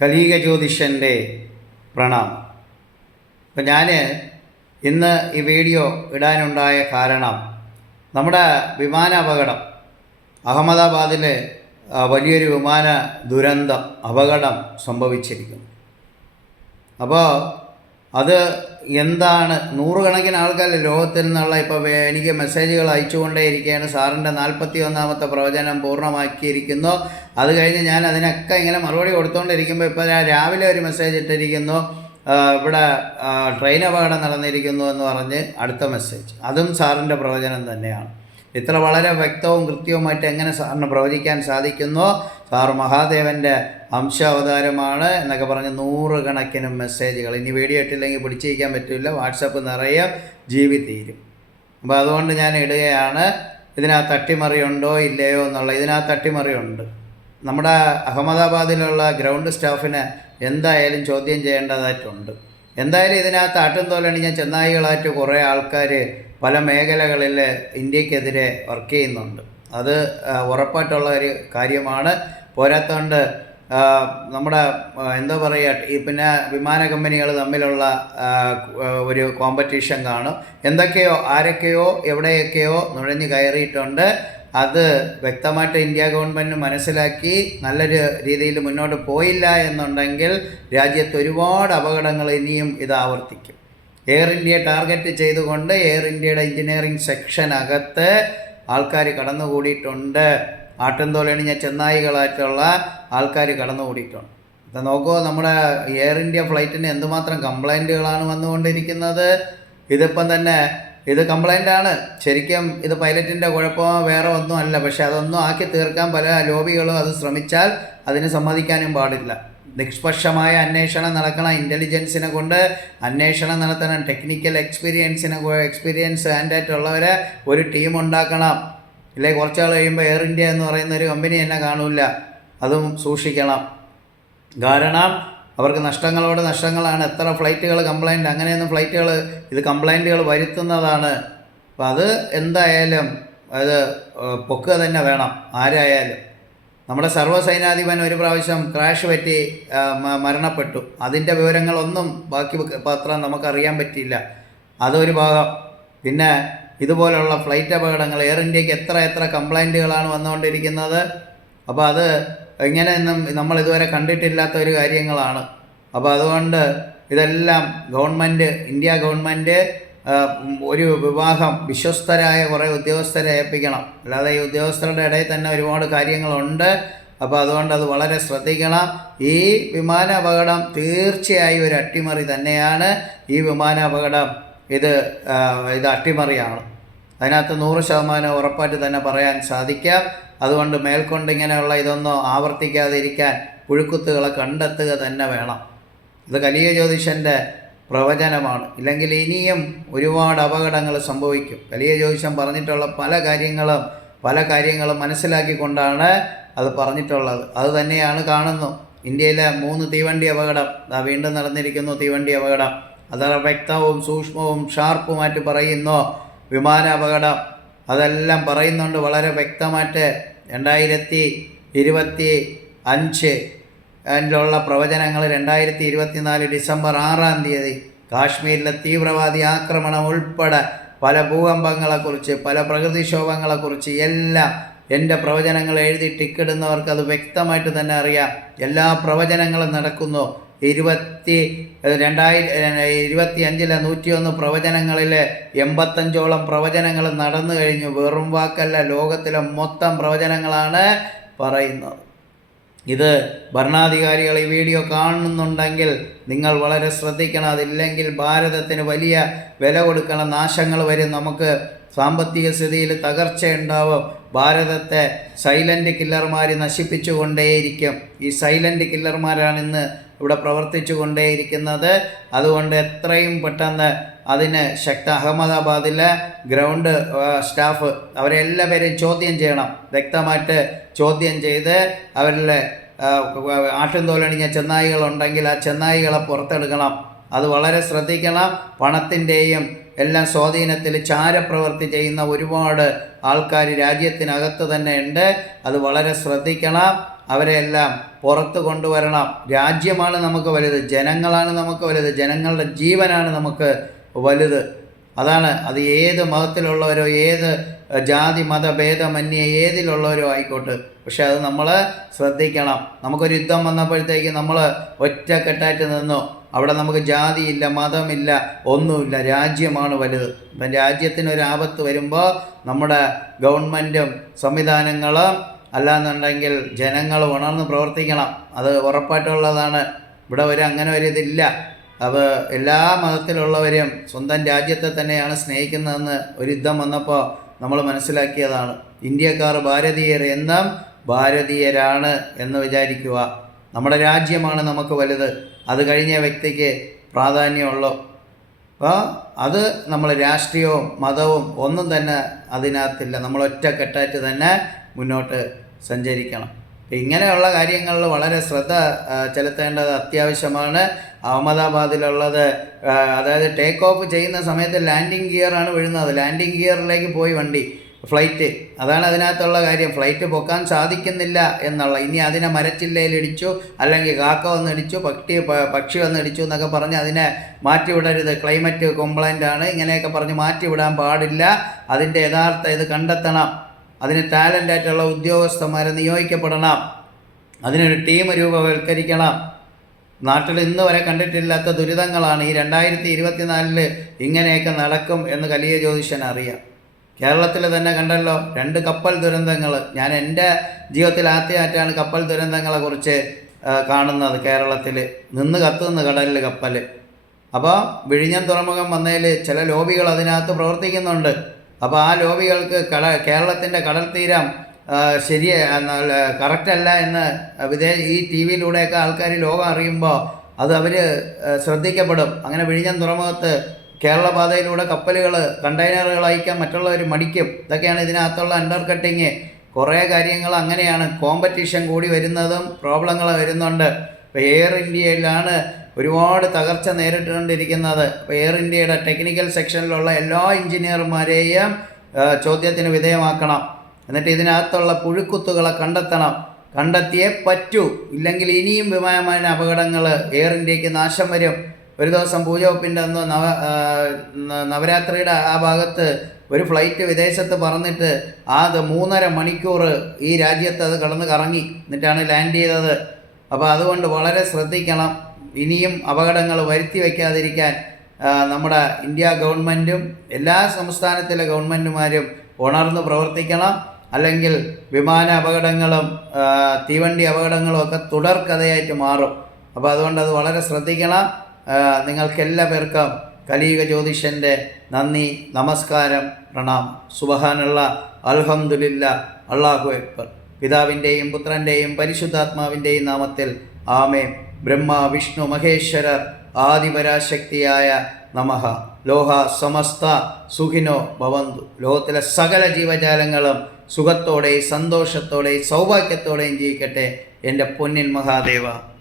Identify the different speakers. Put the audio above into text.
Speaker 1: കലീക ജ്യോതിഷന്റെ പ്രണാം അപ്പോൾ ഞാൻ ഇന്ന് ഈ വീഡിയോ ഇടാനുണ്ടായ കാരണം നമ്മുടെ വിമാന അപകടം അഹമ്മദാബാദിൽ വലിയൊരു വിമാന ദുരന്തം അപകടം സംഭവിച്ചിരിക്കുന്നു. അപ്പോൾ അത് എന്താണ്? നൂറുകണക്കിന് ആൾക്കാർ ലോകത്തിൽ നിന്നുള്ള ഇപ്പോൾ എനിക്ക് മെസ്സേജുകൾ അയച്ചുകൊണ്ടേയിരിക്കുകയാണ്. സാറിന്റെ നാൽപ്പത്തി ഒന്നാമത്തെ പ്രവചനം പൂർണമാക്കിയിരിക്കുന്നു. അത് കഴിഞ്ഞ് ഞാൻ അതിനൊക്കെ ഇങ്ങനെ മറുപടി കൊടുത്തുകൊണ്ടിരിക്കുമ്പോൾ ഇപ്പോൾ ഞാൻ രാവിലെ ഒരു മെസ്സേജ് ഇട്ടിരിക്കുന്നു. ഇവിടെ ട്രെയിൻ അപകടം നടന്നിരിക്കുന്നു എന്ന് പറഞ്ഞ് അടുത്ത മെസ്സേജ്. അതും സാറിന്റെ പ്രവചനം തന്നെയാണ്. ഇത്ര വളരെ വ്യക്തവും കൃത്യവുമായിട്ട് എങ്ങനെ സാറിന് പ്രവചിക്കാൻ സാധിക്കുന്നോ? സാർ മഹാദേവന്റെ അംശാവതാരമാണ് എന്നൊക്കെ പറഞ്ഞ് നൂറുകണക്കിന് മെസ്സേജുകൾ ഇനി വീഡിയോ ഇട്ടില്ലെങ്കിൽ പിടിച്ചിരിക്കാൻ പറ്റില്ല വാട്സപ്പ് നിറയെ ജീവി തീരും. അപ്പോൾ അതുകൊണ്ട് ഞാൻ ഇടുകയാണ്. ഇതിനകത്ത് തട്ടിമറിയുണ്ടോ ഇല്ലയോ എന്നുള്ള ഇതിനകത്ത് തട്ടിമറിയുണ്ട് നമ്മുടെ അഹമ്മദാബാദിലുള്ള ഗ്രൗണ്ട് സ്റ്റാഫിന് എന്തായാലും ചോദ്യം ചെയ്യേണ്ടതായിട്ടുണ്ട്. എന്തായാലും ഇതിനകത്ത് ആട്ടും ഞാൻ ചെന്നായികളായിട്ട് കുറേ ആൾക്കാർ പല മേഖലകളിൽ ഇന്ത്യക്കെതിരെ വർക്ക് ചെയ്യുന്നുണ്ട്. അത് ഉറപ്പായിട്ടുള്ള ഒരു കാര്യമാണ്. പോരാത്തോണ്ട് നമ്മുടെ എന്താ പറയുക ഈ പിന്നെ വിമാന കമ്പനികൾ തമ്മിലുള്ള ഒരു കോമ്പറ്റീഷൻ കാണും. എന്തൊക്കെയോ ആരൊക്കെയോ എവിടെയൊക്കെയോ നുഴഞ്ഞു കയറിയിട്ടുണ്ട്. അത് വ്യക്തമായിട്ട് ഇന്ത്യ ഗവൺമെന്റ് മനസ്സിലാക്കി നല്ലൊരു രീതിയിൽ മുന്നോട്ട് പോയില്ല എന്നുണ്ടെങ്കിൽ രാജ്യത്ത് ഒരുപാട് അപകടങ്ങൾ ഇനിയും ഇത് ആവർത്തിക്കും. എയർ ഇന്ത്യയെ ടാർഗറ്റ് ചെയ്തുകൊണ്ട് എയർ ഇന്ത്യയുടെ എഞ്ചിനീയറിംഗ് സെക്ഷനകത്ത് ആൾക്കാർ കടന്നുകൂടിയിട്ടുണ്ട്. ആട്ടിൻതോലണിഞ്ഞ ചെന്നായികളായിട്ടുള്ള ആൾക്കാർ കടന്നുകൂടിയിട്ടുണ്ട്. ഇപ്പം നോക്കൂ നമ്മുടെ എയർ ഇന്ത്യ ഫ്ലൈറ്റിന് എന്തുമാത്രം കംപ്ലൈന്റുകളാണ് വന്നുകൊണ്ടിരിക്കുന്നത്. ഇതിപ്പം തന്നെ ഇത് കംപ്ലൈന്റ് ആണ്. ശരിക്കും ഇത് പൈലറ്റിന്റെ കുഴപ്പമോ വേറെ ഒന്നും അല്ല. പക്ഷേ അതൊന്നും ആക്കി തീർക്കാൻ പല ലോബികളും അത് ശ്രമിച്ചാൽ അതിന് സമ്മതിക്കാനും പാടില്ല. നിഷ്പക്ഷമായ അന്വേഷണം നടക്കണം ഇന്റലിജൻസിനെ കൊണ്ട് അന്വേഷണം നടത്തണം. ടെക്നിക്കൽ എക്സ്പീരിയൻസിനെ എക്സ്പീരിയൻസ് ആൻഡായിട്ടുള്ളവരെ ഒരു ടീം ഉണ്ടാക്കണം. ഇല്ലേ? കുറച്ച് നാൾ കഴിയുമ്പോൾ എയർ ഇന്ത്യ എന്ന് പറയുന്ന ഒരു കമ്പനി തന്നെ കാണില്ല അതും സൂക്ഷിക്കണം. കാരണം അവർക്ക് നഷ്ടങ്ങളോട് നഷ്ടങ്ങളാണ്. എത്ര ഫ്ലൈറ്റുകൾ കംപ്ലൈന്റ് അങ്ങനെയൊന്നും ഫ്ലൈറ്റുകൾ ഇത് കംപ്ലൈന്റുകൾ വരുത്തുന്നതാണ്. അപ്പോൾ അത് എന്തായാലും അത് പൊക്കുക തന്നെ വേണം ആരായാലും. നമ്മുടെ സർവസൈനാധിപൻ ഒരു പ്രാവശ്യം ക്രാഷ് പറ്റി മരണപ്പെട്ടു. അതിന്റെ വിവരങ്ങളൊന്നും ബാക്കി പത്രം നമുക്കറിയാൻ പറ്റിയില്ല. അതൊരു ഭാഗം. പിന്നെ ഇതുപോലുള്ള ഫ്ലൈറ്റ് അപകടങ്ങൾ എയർ ഇന്ത്യയ്ക്ക് എത്ര എത്ര കംപ്ലൈന്റുകളാണ് വന്നുകൊണ്ടിരിക്കുന്നത്? അപ്പോൾ അത് ഇങ്ങനെയൊന്നും നമ്മൾ ഇതുവരെ കണ്ടിട്ടില്ലാത്ത ഒരു കാര്യങ്ങളാണ്. അപ്പോൾ അതുകൊണ്ട് ഇതെല്ലാം ഗവൺമെന്റ് ഇന്ത്യ ഗവൺമെന്റ് ഒരു വിവാഹം വിശ്വസ്തരായ കുറേ ഉദ്യോഗസ്ഥരെ ഏൽപ്പിക്കണം. അല്ലാതെ ഈ ഉദ്യോഗസ്ഥരുടെ ഇടയിൽ തന്നെ ഒരുപാട് കാര്യങ്ങളുണ്ട്. അപ്പോൾ അതുകൊണ്ട് അത് വളരെ ശ്രദ്ധിക്കണം. ഈ വിമാന അപകടം തീർച്ചയായും ഒരു അട്ടിമറി തന്നെയാണ്. ഈ വിമാന അപകടം ഇത് ഇത് അട്ടിമറിയാണ്. അതിനകത്ത് നൂറ് ശതമാനം ഉറപ്പായിട്ട് തന്നെ പറയാൻ സാധിക്കാം. അതുകൊണ്ട് മേൽക്കൊണ്ട് ഇങ്ങനെയുള്ള ഇതൊന്നും ആവർത്തിക്കാതിരിക്കാൻ പുഴുക്കുത്തുകളെ കണ്ടെത്തുക തന്നെ വേണം. ഇത് കലിയ ജ്യോതിഷന്റെ പ്രവചനമാണ്. ഇല്ലെങ്കിൽ ഇനിയും ഒരുപാട് അപകടങ്ങൾ സംഭവിക്കും. കലിയ ജ്യോതിഷം പറഞ്ഞിട്ടുള്ള പല കാര്യങ്ങളും പല കാര്യങ്ങളും മനസ്സിലാക്കിക്കൊണ്ടാണ് അത് പറഞ്ഞിട്ടുള്ളത്. അത് തന്നെയാണ് കാണുന്നു. ഇന്ത്യയിലെ മൂന്ന് തീവണ്ടി അപകടം. ദാ വീണ്ടും നടന്നിരിക്കുന്നു തീവണ്ടി അപകടം. അത് വ്യക്തവും സൂക്ഷ്മവും ഷാർപ്പുമായിട്ട് പറയുന്നു. വിമാന അപകടം അതെല്ലാം പറയുന്നുണ്ട് വളരെ വ്യക്തമായിട്ട്. രണ്ടായിരത്തി ഇരുപത്തി അഞ്ച് അതിലുള്ള പ്രവചനങ്ങൾ രണ്ടായിരത്തി ഇരുപത്തിനാല് ഡിസംബർ ആറാം തീയതി. കാശ്മീരിലെ തീവ്രവാദി ആക്രമണം ഉൾപ്പെടെ പല ഭൂകമ്പങ്ങളെക്കുറിച്ച് പല പ്രകൃതിക്ഷോഭങ്ങളെക്കുറിച്ച് എല്ലാം എന്റെ പ്രവചനങ്ങൾ എഴുതി ടിക്കിടുന്നവർക്ക് അത് വ്യക്തമായിട്ട് തന്നെ അറിയാം. എല്ലാ പ്രവചനങ്ങളും നടക്കുന്നു. ഇരുപത്തി രണ്ടായിരം ഇരുപത്തി അഞ്ചിലെ നൂറ്റിയൊന്ന് പ്രവചനങ്ങളിൽ എൺപത്തഞ്ചോളം പ്രവചനങ്ങൾ നടന്നു കഴിഞ്ഞു. വെറും വാക്കല്ല ലോകത്തിലെ മൊത്തം പ്രവചനങ്ങളാണ് പറയുന്നത്. ഇത് ഭരണാധികാരികൾ ഈ വീഡിയോ കാണുന്നുണ്ടെങ്കിൽ നിങ്ങൾ വളരെ ശ്രദ്ധിക്കണം. അതില്ലെങ്കിൽ ഭാരതത്തിന് വലിയ വില കൊടുക്കണം. നാശങ്ങൾ വരും. നമുക്ക് സാമ്പത്തിക സ്ഥിതിയിൽ തകർച്ചയുണ്ടാവും. ഭാരതത്തെ സൈലന്റ് കില്ലർമാർ നശിപ്പിച്ചു കൊണ്ടേയിരിക്കും ഈ സൈലന്റ് കില്ലർമാരാണ് ഇന്ന് ഇവിടെ പ്രവർത്തിച്ചു കൊണ്ടേയിരിക്കുന്നത്. അതുകൊണ്ട് എത്രയും പെട്ടെന്ന് അതിന് ശക്ത അഹമ്മദാബാദിലെ ഗ്രൗണ്ട് സ്റ്റാഫ് അവരെ എല്ലാവരെയും ചോദ്യം ചെയ്യണം. വ്യക്തമായിട്ട് ചോദ്യം ചെയ്ത് അവരിലെ ആട്ടുംതോലണിഞ്ഞ ചെന്നായികളുണ്ടെങ്കിൽ ആ ചെന്നായികളെ പുറത്തെടുക്കണം. അത് വളരെ ശ്രദ്ധിക്കണം. പണത്തിന്റെയും എല്ലാം സ്വാധീനത്തിൽ ചാരപ്രവൃത്തി ചെയ്യുന്ന ഒരുപാട് ആൾക്കാർ രാജ്യത്തിനകത്ത് തന്നെ ഉണ്ട്. അത് വളരെ ശ്രദ്ധിക്കണം. അവരെയെല്ലാം പുറത്ത് കൊണ്ടുവരണം. രാജ്യമാണ് നമുക്ക് വലുത്. ജനങ്ങളാണ് നമുക്ക് വലുത്. ജനങ്ങളുടെ ജീവനാണ് നമുക്ക് വലുത്. അതാണ് അത് ഏത് മതത്തിലുള്ളവരോ ഏത് ജാതി മത ഭേദമന്യേ ഏതിലുള്ളവരോ ആയിക്കോട്ടെ. പക്ഷേ അത് നമ്മൾ ശ്രദ്ധിക്കണം. നമുക്കൊരു യുദ്ധം വന്നപ്പോഴത്തേക്ക് നമ്മൾ ഒറ്റക്കെട്ടായിട്ട് നിന്നു. അവിടെ നമുക്ക് ജാതിയില്ല മതമില്ല ഒന്നുമില്ല. രാജ്യമാണ് വലുത്. ഇപ്പം രാജ്യത്തിന് ഒരു ആപത്ത് വരുമ്പോൾ നമ്മുടെ ഗവൺമെന്റും സംവിധാനങ്ങളും അല്ലാന്നുണ്ടെങ്കിൽ ജനങ്ങൾ ഉണർന്ന് പ്രവർത്തിക്കണം. അത് ഉറപ്പായിട്ടുള്ളതാണ്. ഇവിടെ ഒരു അങ്ങനെ ഒരു ഇതില്ല. അപ്പോൾ എല്ലാ മതത്തിലുള്ളവരും സ്വന്തം രാജ്യത്തെ തന്നെയാണ് സ്നേഹിക്കുന്നതെന്ന് ഒരു യുദ്ധം വന്നപ്പോൾ നമ്മൾ മനസ്സിലാക്കിയതാണ്. ഇന്ത്യക്കാർ ഭാരതീയർ എന്നും ഭാരതീയരാണ് എന്ന് വിചാരിക്കുക. നമ്മുടെ രാജ്യമാണ് നമുക്ക് വലുത്. അത് കഴിഞ്ഞ വ്യക്തിക്ക് പ്രാധാന്യമുള്ളൂ. അപ്പോൾ അത് നമ്മൾ രാഷ്ട്രീയവും മതവും ഒന്നും തന്നെ അതിനകത്തില്ല. നമ്മൾ ഒറ്റക്കെട്ടായിട്ട് തന്നെ മുന്നോട്ട് സഞ്ചരിക്കണം. ഇങ്ങനെയുള്ള കാര്യങ്ങളിൽ വളരെ ശ്രദ്ധ ചെലുത്തേണ്ടത് അത്യാവശ്യമാണ്. അഹമ്മദാബാദിലുള്ളത് അതായത് ടേക്ക് ഓഫ് ചെയ്യുന്ന സമയത്ത് ലാൻഡിങ് ഗിയറാണ് വീഴുന്നത്. ലാൻഡിങ് ഗിയറിലേക്ക് പോയി വണ്ടി ഫ്ലൈറ്റ് അതാണ് അതിനകത്തുള്ള കാര്യം. ഫ്ലൈറ്റ് പൊക്കാൻ സാധിക്കുന്നില്ല എന്നുള്ള ഇനി അതിനെ മരച്ചില്ലയിൽ ഇടിച്ചു അല്ലെങ്കിൽ കാക്ക വന്നിടിച്ചു പക്ഷി പക്ഷി വന്നിടിച്ചു എന്നൊക്കെ പറഞ്ഞ് അതിനെ മാറ്റിവിടരുത്. ക്ലൈമറ്റ് കംപ്ലൈന്റ് ആണ്. ഇങ്ങനെയൊക്കെ പറഞ്ഞ് മാറ്റിവിടാൻ പാടില്ല. അതിന്റെ യഥാർത്ഥ ഇത് കണ്ടെത്തണം. അതിന് ടാലന്റ് ആയിട്ടുള്ള ഉദ്യോഗസ്ഥന്മാരെ നിയോഗിക്കപ്പെടണം. അതിനൊരു ടീം രൂപവൽക്കരിക്കണം. നാട്ടിൽ ഇന്ന് വരെ കണ്ടിട്ടില്ലാത്ത ദുരിതങ്ങളാണ് ഈ രണ്ടായിരത്തി ഇരുപത്തിനാലിൽ ഇങ്ങനെയൊക്കെ നടക്കും എന്ന് കലിയ ജ്യോതിഷൻ അറിയാം. കേരളത്തിൽ തന്നെ കണ്ടല്ലോ രണ്ട് കപ്പൽ ദുരന്തങ്ങൾ ഞാൻ എന്റെ ജീവിതത്തിൽ ആദ്യമായിട്ടാണ് കപ്പൽ ദുരന്തങ്ങളെക്കുറിച്ച് കാണുന്നത് കേരളത്തിൽ നിന്ന് കത്തുന്ന കടലിൽ കപ്പൽ അപ്പോൾ വിഴിഞ്ഞം തുറമുഖം വന്നതിൽ ചില ലോബികൾ അതിനകത്ത് പ്രവർത്തിക്കുന്നുണ്ട്. അപ്പോൾ ആ ലോബികൾക്ക് കട കേരളത്തിന്റെ കടൽ തീരം ശരി കറക്റ്റല്ല എന്ന് വിദേശ ഈ ടി വിയിലൂടെയൊക്കെ ആൾക്കാർ ലോകം അറിയുമ്പോൾ അത് അവർ ശ്രദ്ധിക്കപ്പെടും. അങ്ങനെ വിഴിഞ്ഞം തുറമുഖത്ത് കേരള പാതയിലൂടെ കപ്പലുകൾ കണ്ടെയ്നറുകൾ അയക്കാൻ മറ്റുള്ളവർ മടിക്കും. ഇതൊക്കെയാണ് ഇതിനകത്തുള്ള അണ്ടർ കട്ടിങ് കുറേ കാര്യങ്ങൾ അങ്ങനെയാണ്. കോമ്പറ്റീഷൻ കൂടി വരുന്നതും പ്രോബ്ലങ്ങൾ വരുന്നുണ്ട്. ഇപ്പോൾ എയർ ഇന്ത്യയിലാണ് ഒരുപാട് തകർച്ച നേരിട്ടുകൊണ്ടിരിക്കുന്നത്. അപ്പോൾ എയർ ഇന്ത്യയുടെ ടെക്നിക്കൽ സെക്ഷനിലുള്ള എല്ലാ എഞ്ചിനീയർമാരെയും ചോദ്യത്തിന് വിധേയമാക്കണം. എന്നിട്ട് ഇതിനകത്തുള്ള പുഴുക്കുത്തുകളെ കണ്ടെത്തണം. കണ്ടെത്തിയേ പറ്റൂ. ഇല്ലെങ്കിൽ ഇനിയും വിമാനമായ അപകടങ്ങൾ എയർ ഇന്ത്യയ്ക്ക് നാശം വരും. ഒരു ദിവസം പൂജവപ്പിന്റെ അന്ന് നവ നവരാത്രിയുടെ ആ ഭാഗത്ത് ഒരു ഫ്ലൈറ്റ് വിദേശത്ത് പറന്നിട്ട് അത് മൂന്നര മണിക്കൂർ ഈ രാജ്യത്ത് അത് കടന്ന് കറങ്ങി. എന്നിട്ടാണ് ലാൻഡ് ചെയ്തത്. അപ്പോൾ അതുകൊണ്ട് വളരെ ശ്രദ്ധിക്കണം. ഇനിയും അപകടങ്ങൾ വരുത്തി വയ്ക്കാതിരിക്കാൻ നമ്മുടെ ഇന്ത്യ ഗവൺമെന്റും എല്ലാ സംസ്ഥാനത്തിലെ ഗവൺമെന്റുമാരും ഉണർന്ന് പ്രവർത്തിക്കണം. അല്ലെങ്കിൽ വിമാന അപകടങ്ങളും തീവണ്ടി അപകടങ്ങളും ഒക്കെ തുടർക്കഥയായിട്ട് മാറും. അപ്പോൾ അതുകൊണ്ട് അത് വളരെ ശ്രദ്ധിക്കണം. നിങ്ങൾക്കെല്ലാ പേർക്കും കലിയുഗ ജ്യോതിഷന്റെ നന്ദി നമസ്കാരം പ്രണാം സുബഹാനുള്ള അൽഹംദുലില്ല അള്ളാഹു അക്ബർ. പിതാവിന്റെയും പുത്രന്റെയും പരിശുദ്ധാത്മാവിന്റെയും നാമത്തിൽ ആമേ. ബ്രഹ്മ വിഷ്ണു മഹേശ്വരർ ആദിപരാശക്തിയായ നമഹ ലോഹ സമസ്ത സുഖിനോ ഭവന്തു. ലോകത്തിലെ സകല ജീവജാലങ്ങളും സുഖത്തോടെയും സന്തോഷത്തോടെയും സൗഭാഗ്യത്തോടെയും ജീവിക്കട്ടെ എന്റെ പൊന്നിൻ മഹാദേവ.